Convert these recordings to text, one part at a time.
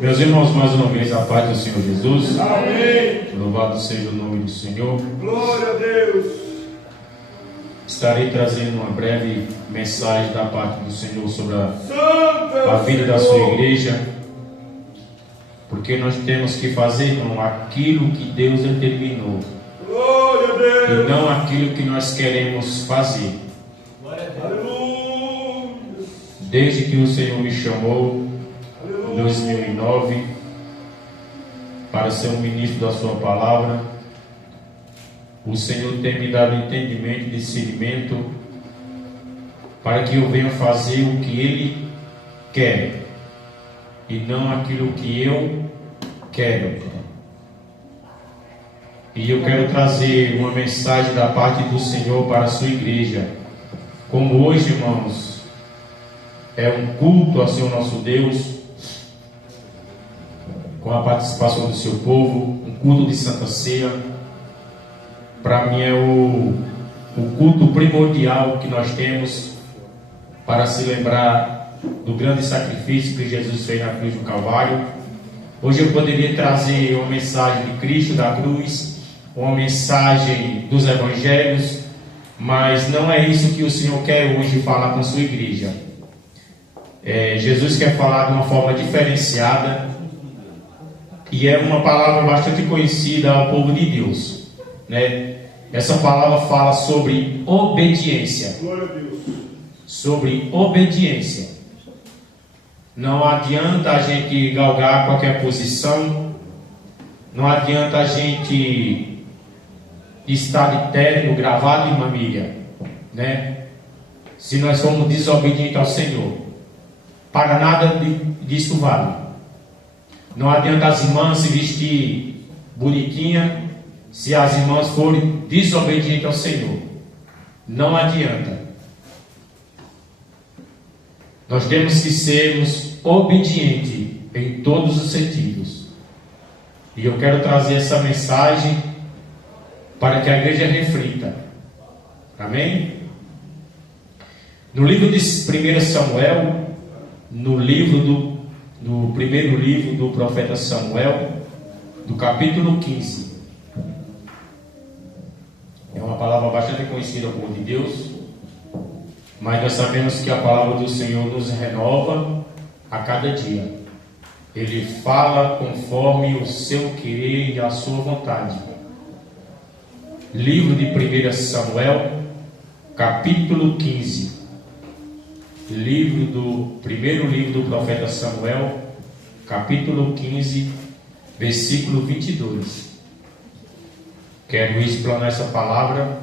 Meus irmãos, mais uma vez, a paz do Senhor Jesus. Amém. Louvado seja o nome do Senhor. Glória a Deus. Estarei trazendo uma breve mensagem da parte do Senhor sobre Santo a vida da Senhor. sua igreja. Porque nós temos que fazer, irmão, aquilo que Deus determinou. Glória a Deus. E não aquilo que nós queremos fazer. Aleluia. Desde que o Senhor me chamou em 2009 para ser um ministro da sua palavra, o Senhor tem me dado entendimento e discernimento para que eu venha fazer o que Ele quer e não aquilo que eu quero. E eu quero trazer uma mensagem da parte do Senhor para a sua igreja. Como hoje, irmãos, é um culto ao Senhor nosso Deus, com a participação do seu povo, um culto de Santa Ceia. Para mim é o culto primordial que nós temos para se lembrar do grande sacrifício que Jesus fez na cruz do Calvário. Hoje eu poderia trazer uma mensagem de Cristo da cruz, uma mensagem dos Evangelhos, mas não é isso que o Senhor quer hoje falar com a sua igreja. Jesus quer falar de uma forma diferenciada, e é uma palavra bastante conhecida ao povo de Deus, né? Essa palavra fala sobre obediência. Glória a Deus. Sobre obediência. Não adianta a gente galgar qualquer posição, não adianta a gente estar de terno, gravado em família, né? Se nós formos desobedientes ao Senhor, para nada disso vale. Não adianta as irmãs se vestir bonitinha se as irmãs forem desobedientes ao Senhor. Não adianta. Nós temos que sermos obedientes em todos os sentidos. E eu quero trazer essa mensagem para que a igreja reflita. Amém? No livro de 1 Samuel, no primeiro livro do profeta Samuel, do capítulo 15. É uma palavra bastante conhecida ao povo de Deus, mas nós sabemos que a palavra do Senhor nos renova a cada dia. Ele fala conforme o seu querer e a sua vontade. Livro de 1 Samuel, capítulo 15. Primeiro livro do profeta Samuel, capítulo 15, versículo 22. Quero explanar essa palavra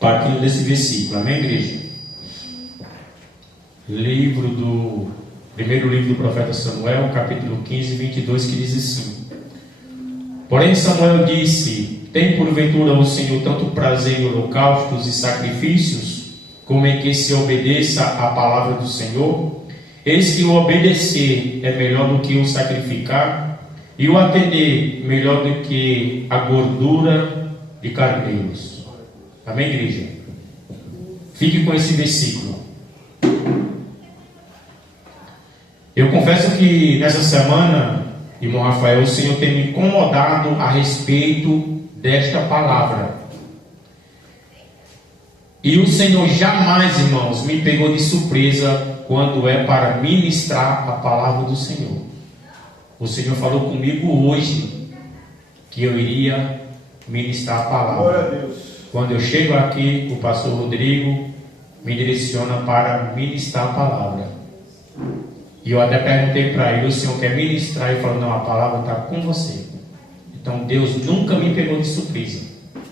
partindo desse versículo. Amém, igreja? Primeiro livro do profeta Samuel, capítulo 15, 22, que diz assim: Porém Samuel disse: Tem porventura o Senhor tanto prazer em holocaustos e sacrifícios, como em que se obedeça à palavra do Senhor? Eis que o obedecer é melhor do que o sacrificar, e o atender melhor do que a gordura de carneiros. Amém, igreja? Fique com esse versículo. Eu confesso que nessa semana, irmão Rafael, o Senhor tem me incomodado a respeito desta palavra. E o Senhor jamais, irmãos, me pegou de surpresa quando é para ministrar a palavra do Senhor. O Senhor falou comigo hoje que eu iria ministrar a palavra. Glória a Deus. Quando eu chego aqui, o pastor Rodrigo me direciona para ministrar a palavra. E eu até perguntei para ele: o Senhor quer ministrar? Ele falou: não, a palavra está com você. Então Deus nunca me pegou de surpresa.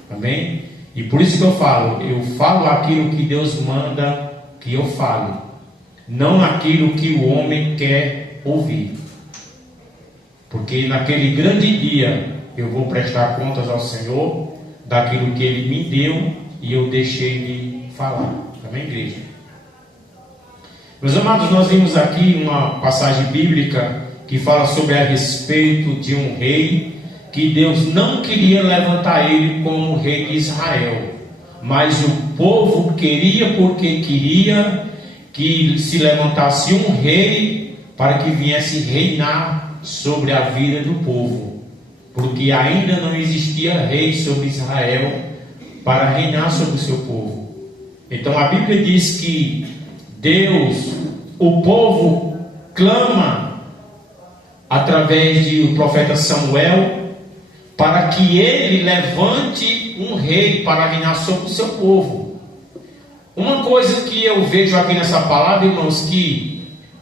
Amém? E por isso que eu falo aquilo que Deus manda que eu fale, não aquilo que o homem quer ouvir. Porque naquele grande dia eu vou prestar contas ao Senhor daquilo que Ele me deu e eu deixei de falar. Amém, igreja? Meus amados, nós vimos aqui uma passagem bíblica que fala sobre a respeito de um rei que Deus não queria levantar ele como rei de Israel, mas o povo queria, porque queria que se levantasse um rei para que viesse reinar sobre a vida do povo, porque ainda não existia rei sobre Israel para reinar sobre o seu povo. Então a Bíblia diz que Deus, o povo clama através do profeta Samuel para que ele levante um rei para reinar sobre o seu povo. Uma coisa que eu vejo aqui nessa palavra, irmãos, que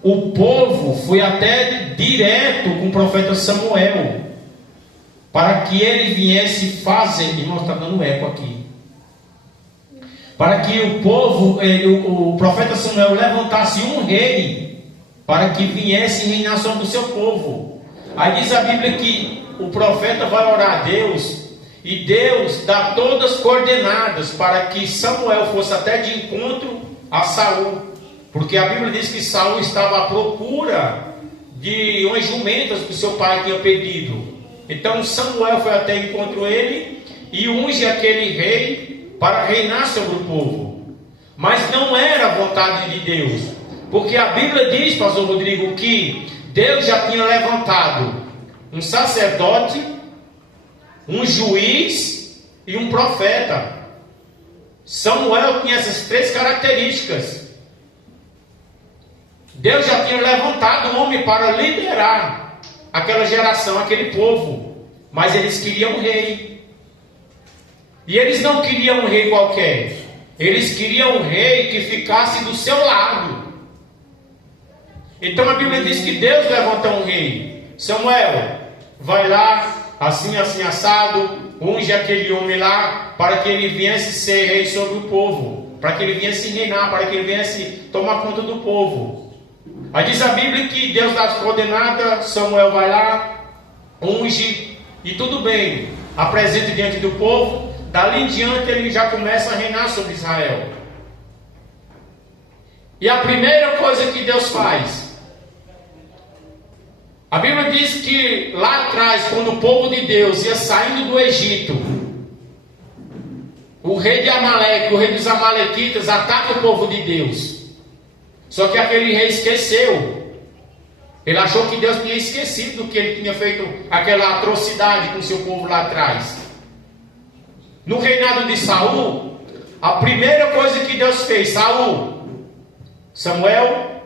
o povo foi até direto com o profeta Samuel para que ele viesse fazer. Irmãos, está dando eco aqui. Para que o povo, o profeta Samuel levantasse um rei para que viesse reinar sobre o seu povo. Aí diz a Bíblia que o profeta vai orar a Deus e Deus dá todas as coordenadas para que Samuel fosse até de encontro a Saul, porque a Bíblia diz que Saul estava à procura de umas jumentas que o seu pai tinha pedido. Então Samuel foi até encontro ele e unge aquele rei para reinar sobre o povo. Mas não era a vontade de Deus, porque a Bíblia diz, pastor Rodrigo, que Deus já tinha levantado um sacerdote, um juiz e um profeta. Samuel tinha essas três características. Deus já tinha levantado um homem para liderar aquela geração, aquele povo, mas eles queriam um rei. E eles não queriam um rei qualquer, eles queriam um rei que ficasse do seu lado. Então a Bíblia diz que Deus levanta um rei. Samuel, vai lá, assim, assim, assado, unge aquele homem lá, para que ele viesse ser rei sobre o povo, para que ele viesse reinar, para que ele viesse tomar conta do povo. Aí diz a Bíblia que Deus dá as coordenadas, Samuel vai lá, unge, e tudo bem, apresenta diante do povo. Dali em diante ele já começa a reinar sobre Israel. E a primeira coisa que Deus faz, a Bíblia diz que lá atrás, quando o povo de Deus ia saindo do Egito, o rei de Amaleque, o rei dos Amalequitas, ataca o povo de Deus. Só que aquele rei esqueceu. Ele achou que Deus tinha esquecido do que ele tinha feito, aquela atrocidade com o seu povo lá atrás. No reinado de Saul, a primeira coisa que Deus fez, Samuel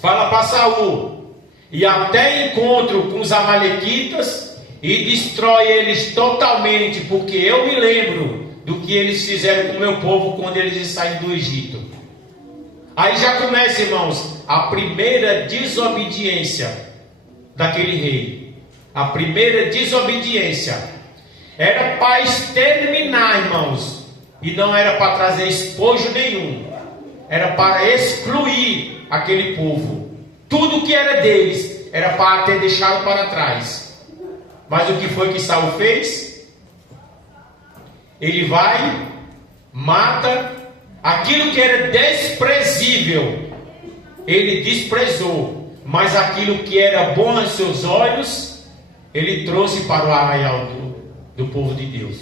fala para Saul, e até encontro com os Amalequitas e destrói eles totalmente, porque eu me lembro do que eles fizeram com o meu povo quando eles saíram do Egito. Aí já começa, irmãos, a primeira desobediência daquele rei. A primeira desobediência era para exterminar, irmãos, e não era para trazer espojo nenhum, era para excluir aquele povo. Tudo que era deles era para ter deixado para trás. Mas o que foi que Saul fez? Ele vai, mata aquilo que era desprezível, ele desprezou, mas aquilo que era bom aos seus olhos, ele trouxe para o arraial do povo de Deus.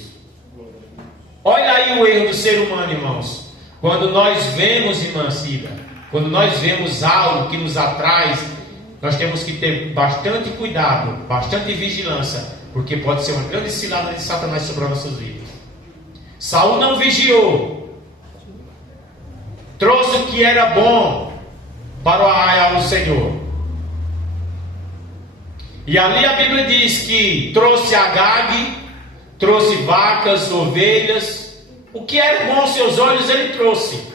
Olha aí o erro do ser humano, irmãos. Quando nós vemos, irmã Cida, quando nós vemos algo que nos atrai, nós temos que ter bastante cuidado, bastante vigilância, porque pode ser uma grande cilada de Satanás sobre as nossas vidas. Saul não vigiou, trouxe o que era bom para o arraial do Senhor. E ali a Bíblia diz que trouxe Agag, trouxe vacas, ovelhas, o que era bom aos seus olhos ele trouxe.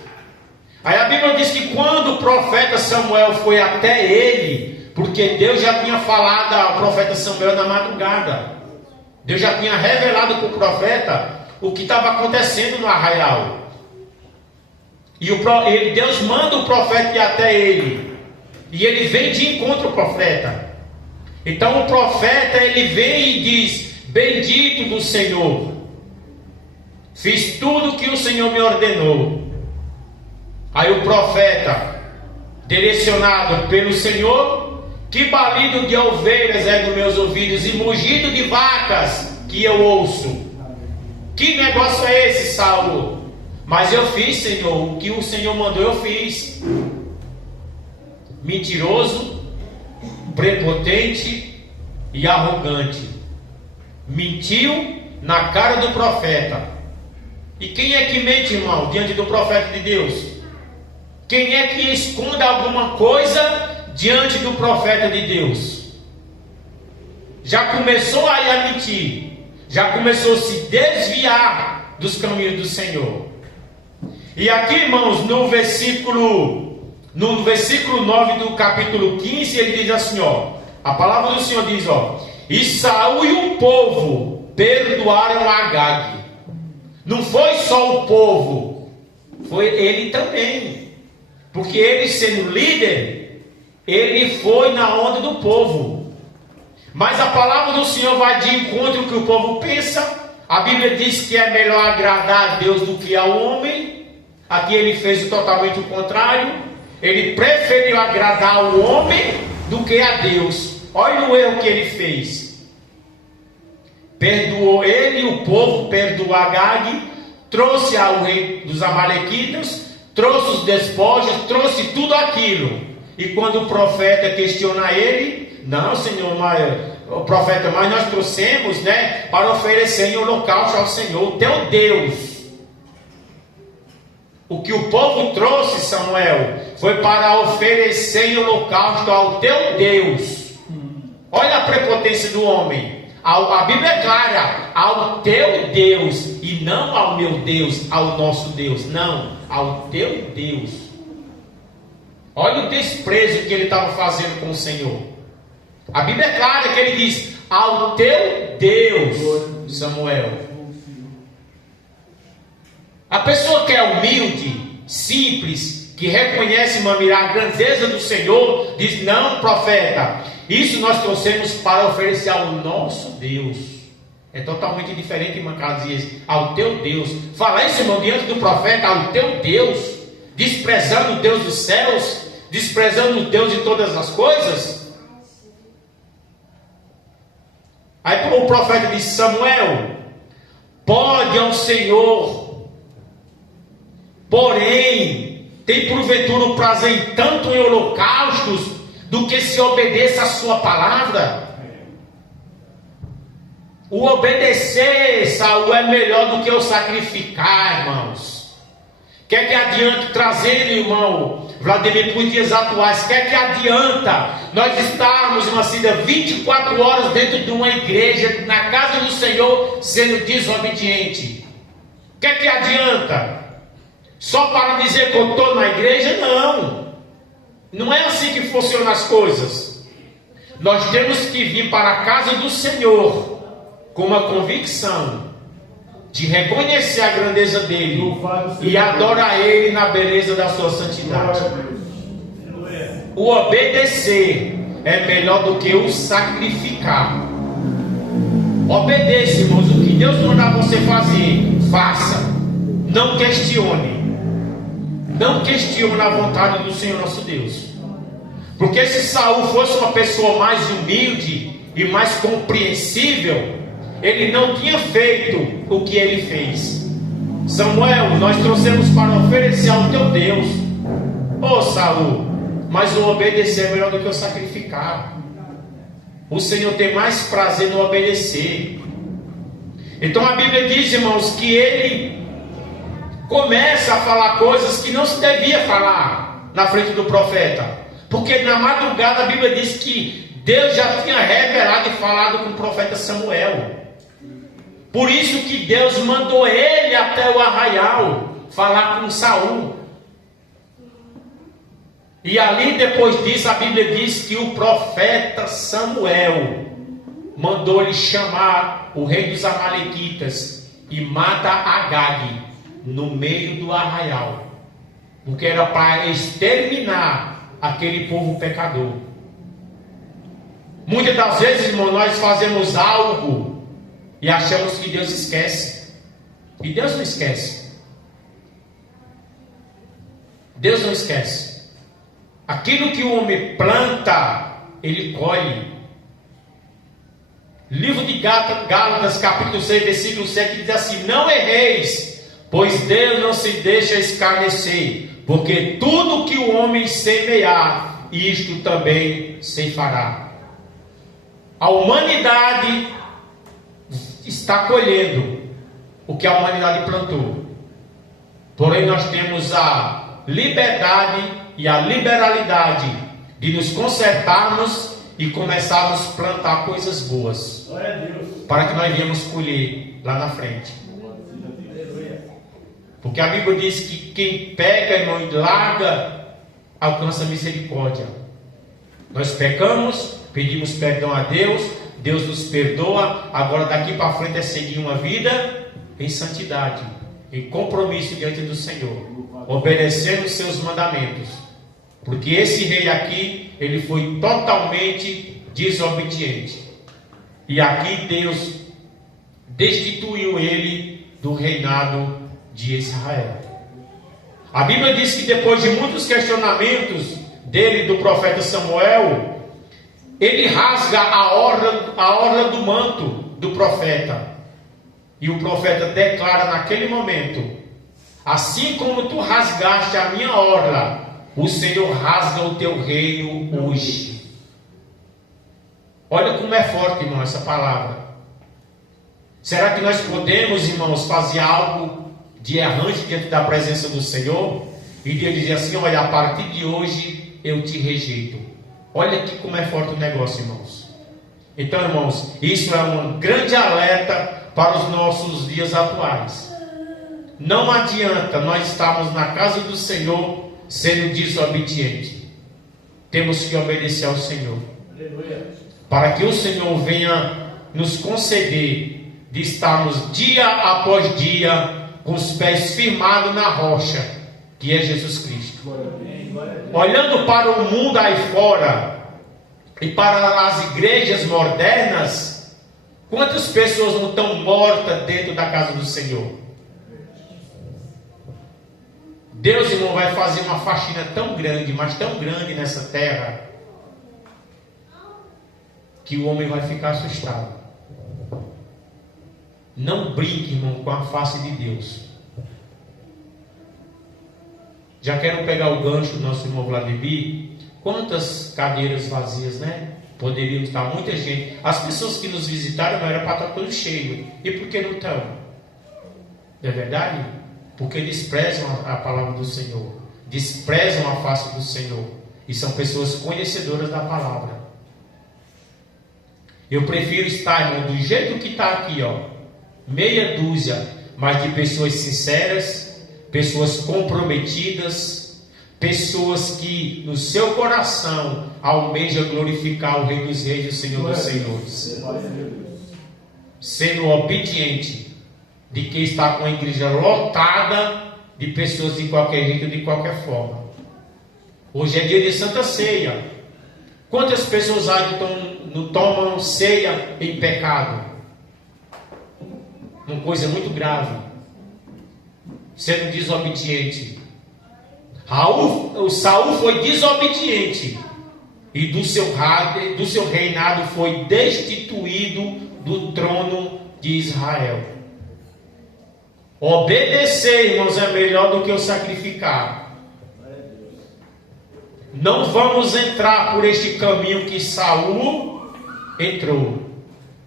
Aí a Bíblia diz que quando o profeta Samuel foi até ele, porque Deus já tinha falado ao profeta Samuel na madrugada, Deus já tinha revelado para o profeta o que estava acontecendo no arraial. E Deus manda o profeta ir até ele, e ele vem de encontro ao profeta. Então o profeta, ele vem e diz: bendito do Senhor, fiz tudo o que o Senhor me ordenou. Aí o profeta, direcionado pelo Senhor: que balido de ovelhas é dos meus ouvidos, e mugido de vacas que eu ouço. Que negócio é esse, Saul? Mas eu fiz, Senhor, o que o Senhor mandou eu fiz. Mentiroso, prepotente e arrogante. Mentiu na cara do profeta. E quem é que mente, irmão, diante do profeta de Deus? Quem é que esconde alguma coisa diante do profeta de Deus? Já começou aí a mentir, já começou a se desviar dos caminhos do Senhor. E aqui, irmãos, no versículo 9 do capítulo 15, ele diz assim, ó, a palavra do Senhor diz, ó, e Saul e o povo perdoaram Agag. Não foi só o povo, foi ele também, porque ele sendo líder, ele foi na onda do povo. Mas a palavra do Senhor vai de encontro ao que o povo pensa. A Bíblia diz que é melhor agradar a Deus do que ao homem. Aqui ele fez totalmente o contrário. Ele preferiu agradar ao homem do que a Deus. Olha o erro que ele fez. Perdoou ele, o povo perdoou Agag, trouxe ao rei dos Amalequitas, trouxe os despojos, trouxe tudo aquilo. E quando o profeta questiona ele, não, Senhor, o profeta, mas nós trouxemos, né, para oferecer em holocausto ao Senhor, teu Deus. O que o povo trouxe, Samuel, foi para oferecer em holocausto ao teu Deus. Olha a prepotência do homem. A Bíblia é clara, ao teu Deus, e não ao meu Deus, ao nosso Deus, não, ao teu Deus. Olha o desprezo que ele estava fazendo com o Senhor. A Bíblia é clara que ele diz, ao teu Deus, Samuel. A pessoa que é humilde, simples, que reconhece e admira a grandeza do Senhor, diz, não, profeta, isso nós trouxemos para oferecer ao nosso Deus. É totalmente diferente, irmã Carla, diz, ao teu Deus. Fala isso, irmão, diante do profeta, ao teu Deus, desprezando o Deus dos céus, desprezando o Deus de todas as coisas. Aí o profeta diz, Samuel, pode ao Senhor, porém, tem porventura o prazer em tanto em holocaustos, do que se obedeça a sua palavra. O obedecer, Saul, é melhor do que o sacrificar, irmãos. Quer que adianta, trazendo, irmão Vladimir, para os dias atuais, quer que adianta nós estarmos, uma cida 24 horas dentro de uma igreja, na casa do Senhor, sendo desobediente? Quer que adianta? Só para dizer que eu estou na igreja? Não. Não é assim que funcionam as coisas. Nós temos que vir para a casa do Senhor com uma convicção de reconhecer a grandeza dele e adorar ele na beleza da sua santidade. O obedecer é melhor do que o sacrificar. Obedeça, irmãos, o que Deus mandar você fazer, faça. Não questione. Não questione a vontade do Senhor nosso Deus. Porque se Saul fosse uma pessoa mais humilde e mais compreensível, ele não tinha feito o que ele fez. Samuel, nós trouxemos para oferecer ao teu Deus. Ô Saul, mas o obedecer é melhor do que o sacrificar. O Senhor tem mais prazer no obedecer. Então a Bíblia diz, irmãos, que ele começa a falar coisas que não se devia falar na frente do profeta, porque na madrugada a Bíblia diz que Deus já tinha revelado e falado com o profeta Samuel. Por isso que Deus mandou ele até o arraial falar com Saul. E ali depois disso a Bíblia diz que o profeta Samuel mandou ele chamar o rei dos Amalequitas e mata Agag no meio do arraial, porque era para exterminar aquele povo pecador. Muitas das vezes, irmão, nós fazemos algo e achamos que Deus esquece. E Deus não esquece. Deus não esquece. Aquilo que o homem planta, ele colhe. Livro de Gálatas, capítulo 6, versículo 7, diz assim: não erreis, pois Deus não se deixa escarnecer, porque tudo que o homem semear, isto também ceifará. A humanidade está colhendo o que a humanidade plantou. Porém, nós temos a liberdade e a liberalidade de nos consertarmos e começarmos a plantar coisas boas, para que nós venhamos colher lá na frente. Porque a Bíblia diz que quem pega, irmão, e larga, alcança misericórdia. Nós pecamos, pedimos perdão a Deus, Deus nos perdoa. Agora daqui para frente é seguir uma vida em santidade, em compromisso diante do Senhor, obedecendo os seus mandamentos. Porque esse rei aqui, ele foi totalmente desobediente. E aqui Deus destituiu ele do reinado de Israel. A Bíblia diz que depois de muitos questionamentos dele, do profeta Samuel, ele rasga a orla do manto do profeta. E o profeta declara naquele momento: assim como tu rasgaste a minha orla, o Senhor rasga o teu reino hoje. Olha como é forte, irmão, essa palavra. Será que nós podemos, irmãos, fazer algo de errante diante da presença do Senhor? E Deus dizer assim: olha, a partir de hoje eu te rejeito. Olha aqui como é forte o negócio, irmãos. Então, irmãos, isso é um grande alerta para os nossos dias atuais. Não adianta nós estarmos na casa do Senhor sendo desobediente. Temos que obedecer ao Senhor, para que o Senhor venha nos conceder de estarmos dia após dia com os pés firmados na rocha, que é Jesus Cristo. Olhando para o mundo aí fora e para as igrejas modernas, quantas pessoas não estão mortas dentro da casa do Senhor? Deus, irmão, vai fazer uma faxina tão grande, mas tão grande nessa terra, que o homem vai ficar assustado. Não brinque, irmão, com a face de Deus. Já quero pegar o gancho do nosso irmão Vladimir. Quantas cadeiras vazias, né? Poderiam estar muita gente. As pessoas que nos visitaram não era para estar todo cheio. E por que não estão? Não é verdade? Porque desprezam a palavra do Senhor, desprezam a face do Senhor, e são pessoas conhecedoras da palavra. Eu prefiro estar, irmão, do jeito que está aqui, ó, meia dúzia, mas de pessoas sinceras, pessoas comprometidas, pessoas que no seu coração almeja glorificar o Rei dos Reis e o Senhor dos Senhores, sendo obediente, de que está com a igreja lotada de pessoas de qualquer jeito, de qualquer forma. Hoje é dia de Santa Ceia. Quantas pessoas aí não tomam ceia em pecado? Uma coisa muito grave. Sendo desobediente. Saul foi desobediente, e do seu reinado foi destituído do trono de Israel. Obedecer, irmãos, é melhor do que o sacrificar. Não vamos entrar por este caminho que Saul entrou,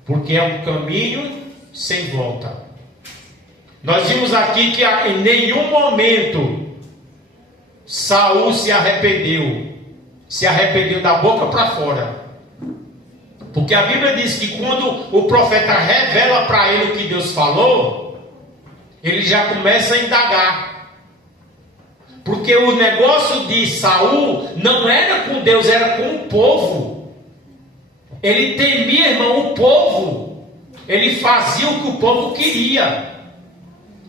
porque é um caminho sem volta. Nós vimos aqui que em nenhum momento Saul se arrependeu da boca para fora, porque a Bíblia diz que quando o profeta revela para ele o que Deus falou, ele já começa a indagar, porque o negócio de Saul não era com Deus, era com o povo. Ele temia, irmão, o povo. Ele fazia o que o povo queria.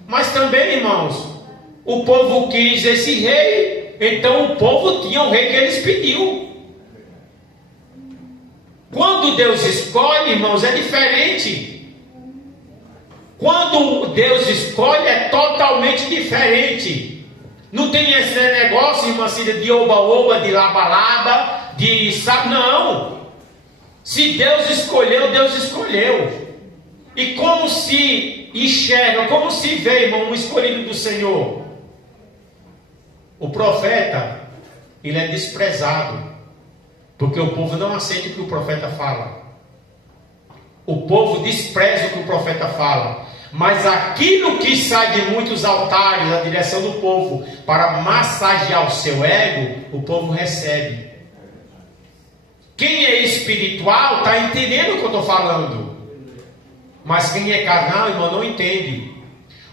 Mas também, irmãos, o povo quis esse rei, então o povo tinha o rei que eles pediu. Quando Deus escolhe, irmãos, é diferente. Quando Deus escolhe é totalmente diferente. Não tem esse negócio, irmã Cida, de oba-oba, de laba-laba, de sabe, não. Se Deus escolheu, Deus escolheu. E como se enxerga, como se vê, irmão, um escolhido do Senhor? O profeta, ele é desprezado. Porque o povo não aceita o que o profeta fala. O povo despreza o que o profeta fala. Mas aquilo que sai de muitos altares na direção do povo para massagear o seu ego, o povo recebe. Quem é espiritual está entendendo o que eu estou falando. Mas quem é carnal, irmão, não entende.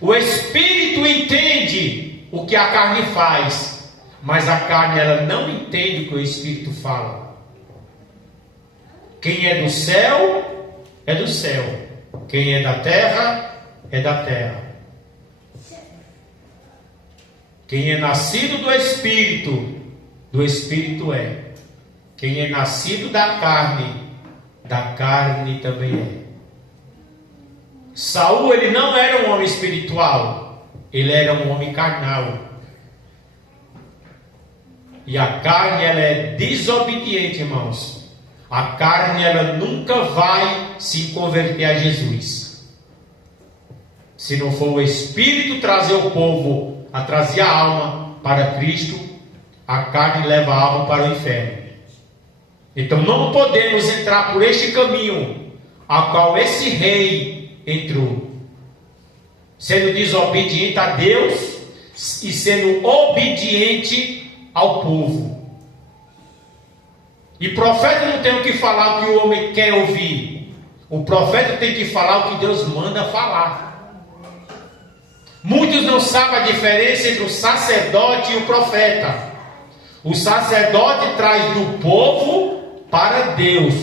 O espírito entende o que a carne faz, mas a carne ela não entende o que o espírito fala. Quem é do céu, é do céu. Quem é da terra, é da terra. Quem é nascido do Espírito é. Quem é nascido da carne também é. Saul, ele não era um homem espiritual, ele era um homem carnal. E a carne, ela é desobediente, irmãos. A carne, ela nunca vai se converter a Jesus. Se não for o Espírito trazer o povo, a trazer a alma para Cristo, a carne leva a alma para o inferno. Então não podemos entrar por este caminho, a qual esse rei entrou, sendo desobediente a Deus e sendo obediente ao povo. E profeta não tem o que falar o que o homem quer ouvir. O profeta tem que falar o que Deus manda falar. Muitos não sabem a diferença entre o sacerdote e o profeta. O sacerdote traz do povo para Deus.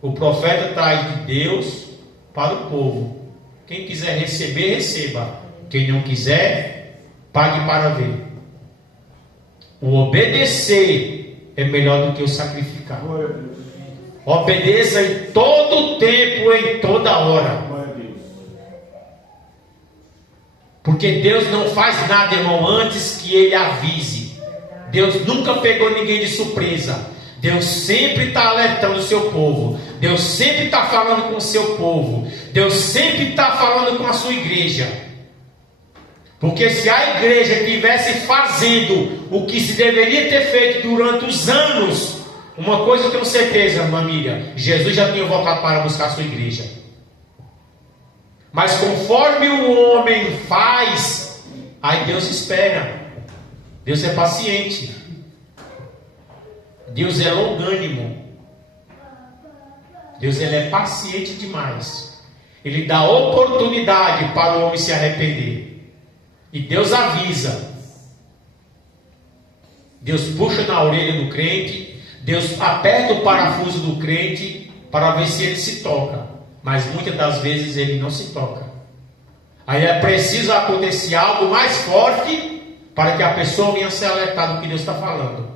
O profeta traz de Deus para o povo. Quem quiser receber, receba. Quem não quiser, pague para ver. O obedecer é melhor do que o sacrificar. Obedeça em todo o tempo, em toda hora. Porque Deus não faz nada, irmão, antes que Ele avise. Deus nunca pegou ninguém de surpresa. Deus sempre está alertando o seu povo. Deus sempre está falando com o seu povo. Deus sempre está falando com a sua igreja. Porque se a igreja estivesse fazendo o que se deveria ter feito durante os anos, uma coisa eu tenho certeza, irmã Miriam, Jesus já tinha voltado para buscar a sua igreja. Mas conforme o homem faz, aí Deus espera. Deus é paciente. Deus é longânimo. Deus, ele é paciente demais. Ele dá oportunidade para o homem se arrepender. E Deus avisa. Deus puxa na orelha do crente. Deus aperta o parafuso do crente para ver se ele se toca. Mas muitas das vezes ele não se toca. Aí é preciso acontecer algo mais forte para que a pessoa venha ser alertada do que Deus está falando.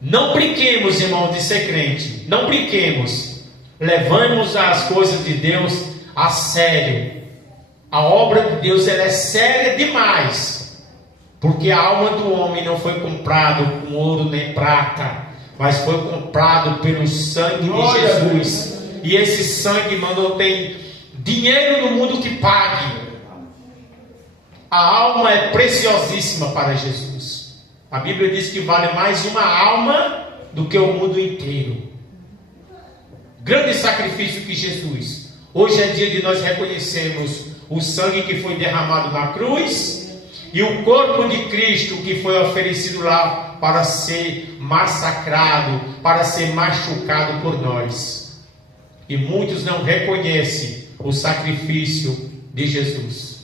Não brinquemos, irmãos, de ser crente. Não brinquemos. Levamos as coisas de Deus a sério. A obra de Deus, ela é séria demais. Porque a alma do homem não foi comprada com ouro nem prata, mas foi comprado pelo sangue de Jesus. E esse sangue, irmão, não tem dinheiro no mundo que pague. A alma é preciosíssima para Jesus. A Bíblia diz que vale mais uma alma do que o mundo inteiro. Grande sacrifício que Jesus. Hoje é dia de nós reconhecermos o sangue que foi derramado na cruz e o corpo de Cristo que foi oferecido lá para ser massacrado, para ser machucado por nós. E muitos não reconhecem o sacrifício de Jesus.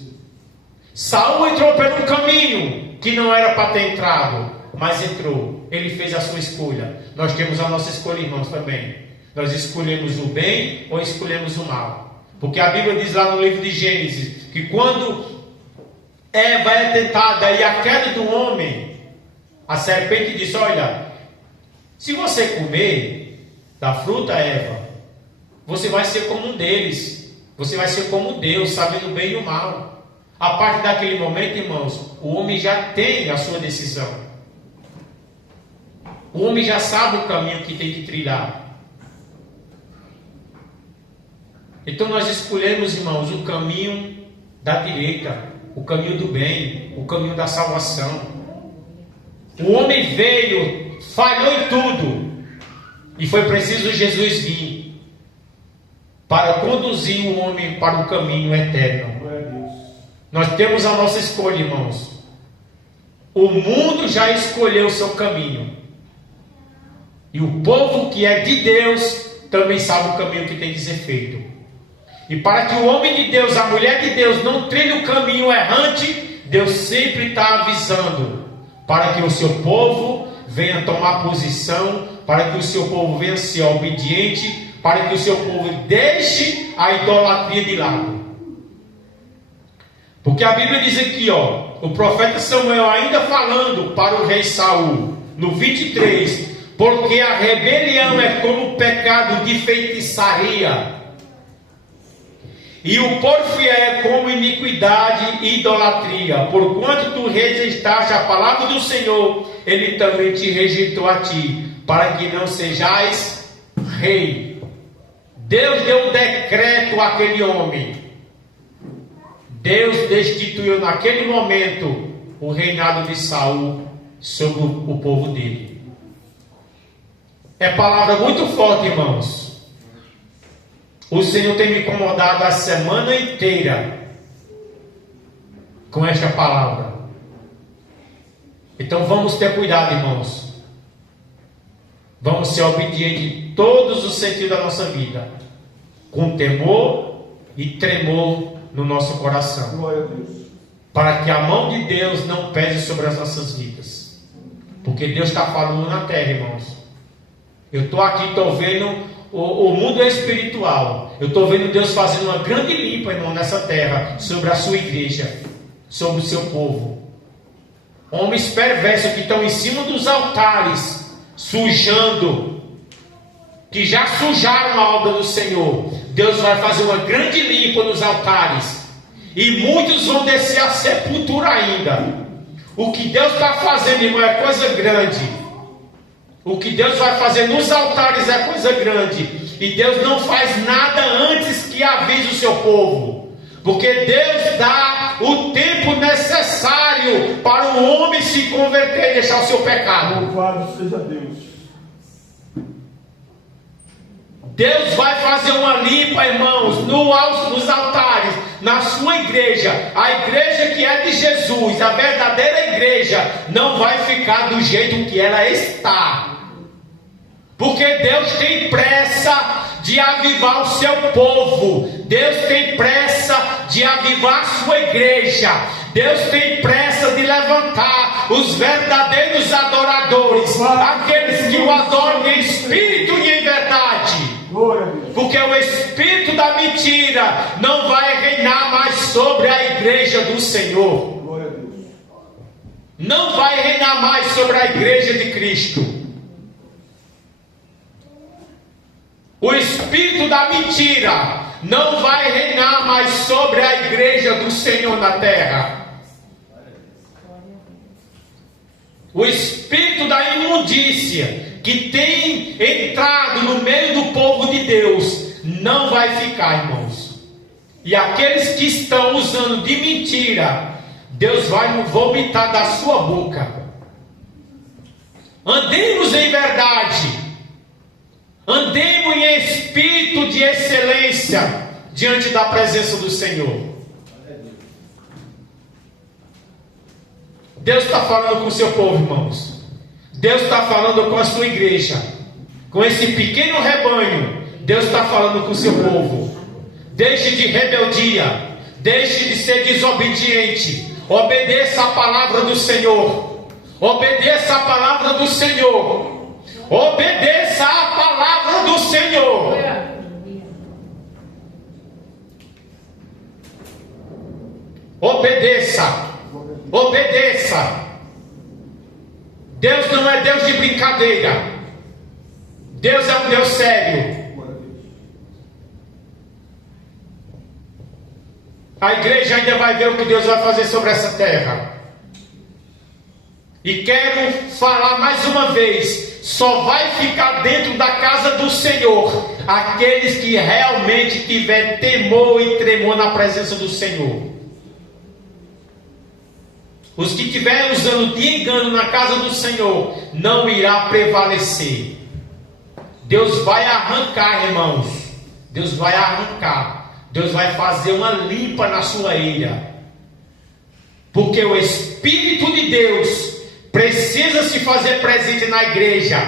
Saul entrou pelo caminho que não era para ter entrado, mas entrou. Ele fez a sua escolha. Nós temos a nossa escolha, irmãos, também. Nós escolhemos o bem ou escolhemos o mal. Porque a Bíblia diz lá no livro de Gênesis que quando Eva é tentada e a queda do homem, a serpente disse: olha, se você comer da fruta, Eva, você vai ser como um deles. Você vai ser como Deus, sabendo o bem e o mal. A partir daquele momento, irmãos, o homem já tem a sua decisão. O homem já sabe o caminho que tem que trilhar. Então nós escolhemos, irmãos, o caminho da direita, o caminho do bem, o caminho da salvação. O homem veio falhou em tudo. E foi preciso Jesus vir para conduzir o homem para o caminho eterno. Glória a Deus. Nós temos a nossa escolha, irmãos. O mundo já escolheu o seu caminho. E o povo que é de Deus também sabe o caminho que tem que ser feito. E para que o homem de Deus, a mulher de Deus, não trilhe o caminho errante, Deus sempre está avisando para que o seu povo venha tomar posição, para que o seu povo venha ser obediente, para que o seu povo deixe a idolatria de lado. Porque a Bíblia diz aqui, o profeta Samuel ainda falando para o rei Saul, no 23, porque a rebelião é como o pecado de feitiçaria, e o porfiar é como iniquidade e idolatria. Porquanto tu rejeitaste a palavra do Senhor, Ele também te rejeitou a ti, para que não sejais rei. Deus deu um decreto àquele homem. Deus destituiu naquele momento o reinado de Saul sobre o povo dele. É palavra muito forte, irmãos. O Senhor tem me incomodado a semana inteira com esta palavra. Então vamos ter cuidado, irmãos. Vamos ser obedientes em todos os sentidos da nossa vida, com temor e tremor no nosso coração, Glória a Deus. para que a mão de Deus não pese sobre as nossas vidas. Porque Deus está falando na terra, irmãos. Eu estou aqui, estou vendo o mundo espiritual. Eu estou vendo Deus fazendo uma grande limpa, irmão, nessa terra, sobre a sua igreja, sobre o seu povo. Homens perversos que estão em cima dos altares, sujando, que já sujaram a obra do Senhor. Deus vai fazer uma grande limpa nos altares, e muitos vão descer à sepultura ainda. O que Deus está fazendo, irmão, é coisa grande. O que Deus vai fazer nos altares é coisa grande. E Deus não faz nada antes que avise o seu povo, porque Deus dá o tempo necessário para o homem se converter e deixar o seu pecado. Louvado seja Deus. Deus vai fazer uma limpa, irmãos, nos altares, na sua igreja. A igreja que é de Jesus, a verdadeira igreja, não vai ficar do jeito que ela está. Porque Deus tem pressa de avivar o seu povo. Deus tem pressa de avivar a sua igreja. Deus tem pressa de levantar os verdadeiros adoradores, aqueles que o adoram em espírito e em verdade. Glória a Deus. Porque o espírito da mentira não vai reinar mais sobre a igreja do Senhor. Glória a Deus. Não vai reinar mais sobre a igreja de Cristo. O espírito da mentira não vai reinar mais sobre a igreja do Senhor na terra. O espírito da imundícia que tem entrado no meio do povo de Deus não vai ficar, irmãos. E aqueles que estão usando de mentira, Deus vai vomitar da sua boca. Andemos em verdade. Andemos em espírito de excelência diante da presença do Senhor. Deus está falando com o seu povo, irmãos. Deus está falando com a sua igreja, com esse pequeno rebanho. Deus está falando com o seu povo. Deixe de rebeldia, deixe de ser desobediente. Obedeça a palavra do Senhor. Obedeça a palavra do Senhor. Obedeça a palavra do Senhor. Obedeça. Obedeça. Deus não é Deus de brincadeira. Deus é um Deus sério. A igreja ainda vai ver o que Deus vai fazer sobre essa terra. E quero falar mais uma vez. Só vai ficar dentro da casa do Senhor aqueles que realmente tiver temor e tremor na presença do Senhor. Os que estiverem usando de engano na casa do Senhor não irá prevalecer. Deus vai arrancar, irmãos. Deus vai arrancar. Deus vai fazer uma limpa na sua ilha. Porque o Espírito de Deus precisa se fazer presente na igreja,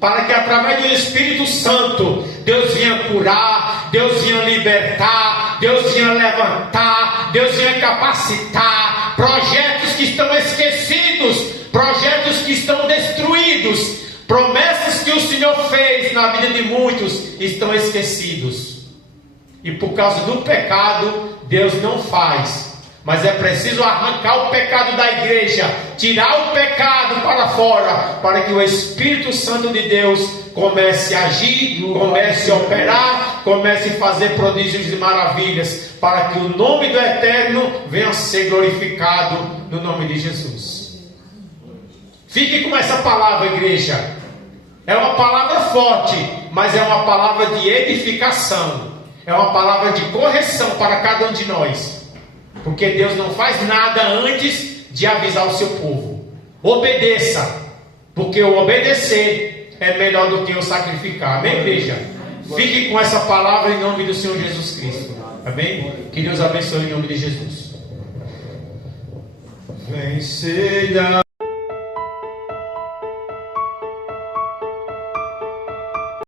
para que através do Espírito Santo Deus venha curar, Deus venha libertar, Deus venha levantar, Deus venha capacitar projetos que estão esquecidos, projetos que estão destruídos, promessas que o Senhor fez na vida de muitos estão esquecidos. E por causa do pecado, Deus não faz. Mas é preciso arrancar o pecado da igreja, tirar o pecado para fora, para que o Espírito Santo de Deus comece a agir, comece a operar, comece a fazer prodígios e maravilhas, para que o nome do Eterno venha a ser glorificado no nome de Jesus. Fique com essa palavra, igreja. É uma palavra forte, mas é uma palavra de edificação, é uma palavra de correção para cada um de nós. Porque Deus não faz nada antes de avisar o seu povo. Obedeça, porque o obedecer é melhor do que o sacrificar. Amém, igreja? Fique com essa palavra em nome do Senhor Jesus Cristo. Amém? Que Deus abençoe em nome de Jesus. Vencerá.